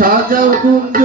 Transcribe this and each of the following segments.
সাজাও কুঞ্জ।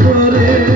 বেশি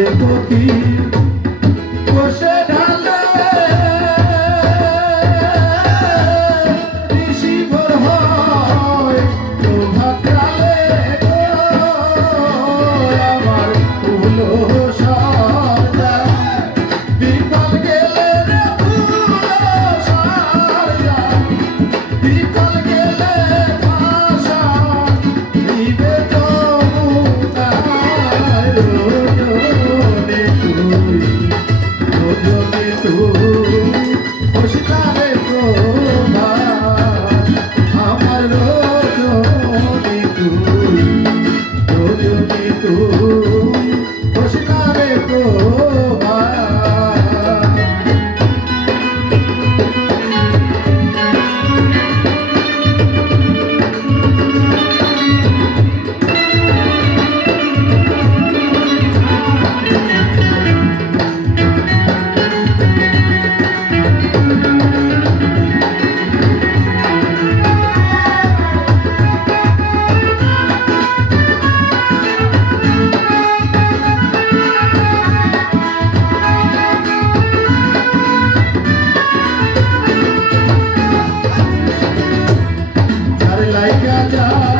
ডাকছে